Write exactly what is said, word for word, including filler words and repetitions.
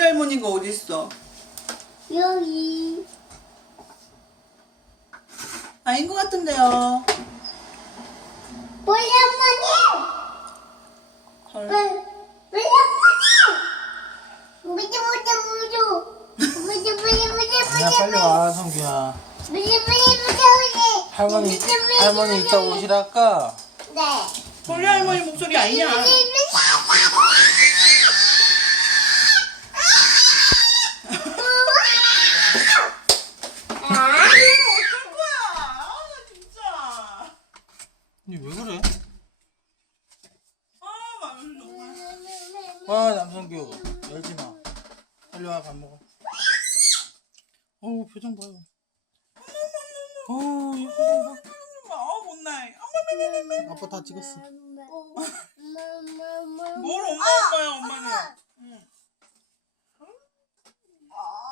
할머니가 어디 있어? 여기. 아닌 것 같은데요. 우리 어머니! 헐. 우리 어머니! 무지 무지 무지 무지 무지 무지 야 빨리 와 성규야. 무지 무지 무지 무지 할머니 할머니 이따 오시랄까? 네. 폴리 할머니 목소리 아니냐? 어쩔 거야? 아, 나 진짜. 니 왜 그래? 아, 마음 정말. 와 남성규 열지 마. 빨리 와 밥 먹어. 어우 표정 봐요. 어우 이 표정 봐. 아, 못나. 아빠 다 찍었어. 뭘 엄마 엄마야,